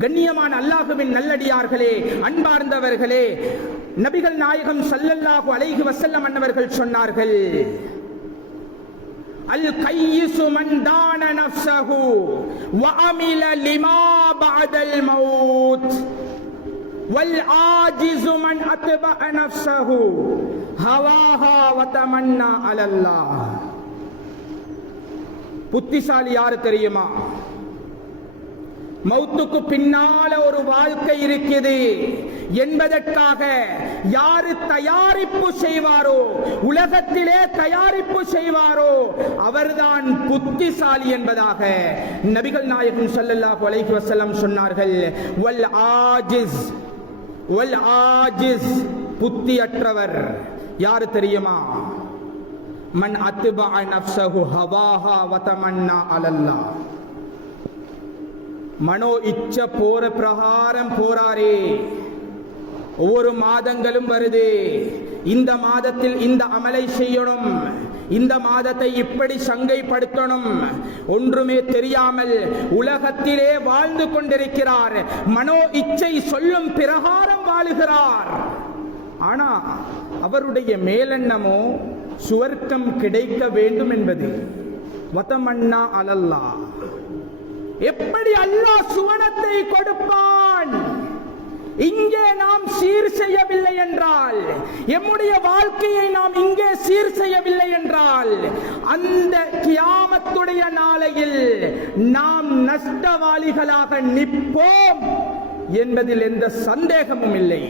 கண்ணியமான அல்லாஹ்வின் நல்லடியார்களே, அன்பார்ந்தவர்களே, நபிகள் நாயகம் ஸல்லல்லாஹு அலைஹி வஸல்லம் அன்னவர்கள் சொன்னார்கள், அல் கையிசு மன் தான நஃப்ஸஹு வ அமில லிமா பஅதல் மௌத் வல் ஆஜிசு மன் அத்பஅ நஃப்ஸஹு ஹவாஹா வ தமன்னா அலல்லாஹ். புத்திசாலி யாரு தெரியுமா? மௌத்துக்கு பின்னால ஒரு வாழ்க்கை இருக்குது என்பதற்காக யாரு தயாரிப்பு செய்வாரோ, உலகத்திலே தயாரிப்பு செய்வாரோ, அவர்தான் புத்திசாலி என்பதாக நபிகள் நாயகம் ஸல்லல்லாஹு அலைஹி வஸல்லம் சொன்னார்கள். வல் ஆஜிஸ் புத்தியற்றவர் யாரு தெரியுமா? மன் அத்பஅ நஃப்ஸஹு ஹவாஹா வ தமன்னா அலல்லாஹ். மனோ இச்ச போற பிரகாரம் போறாரே. ஒவ்வொரு மாதங்களும் வருது, இந்த மாதத்தில் இந்த அமலை செய்யணும், இந்த மாதத்தை இப்படி சங்கைப்படுத்தணும், ஒன்றுமே தெரியாமல் உலகத்திலே வாழ்ந்து கொண்டிருக்கிறார். மனோ இச்சை சொல்லும் பிரகாரம் வாழுகிறார். ஆனா அவருடைய மேலெண்ணமோ சுவர்க்கம் கிடைக்க வேண்டும் என்பது. வதமன்னா அலல்லாஹ். எப்படி அல்லாஹ் சுவனத்தை கொடுப்பான்? இங்கே நாம் சீர் செய்யவில்லை என்றால், எம்முடைய வாழ்க்கையை நாம் இங்கே சீர் செய்யவில்லை என்றால், அந்த கியாமத்துடைய நாளையில் நாம் நஷ்டவாளிகளாக நிற்போம் என்பதில் எந்த சந்தேகமும் இல்லை.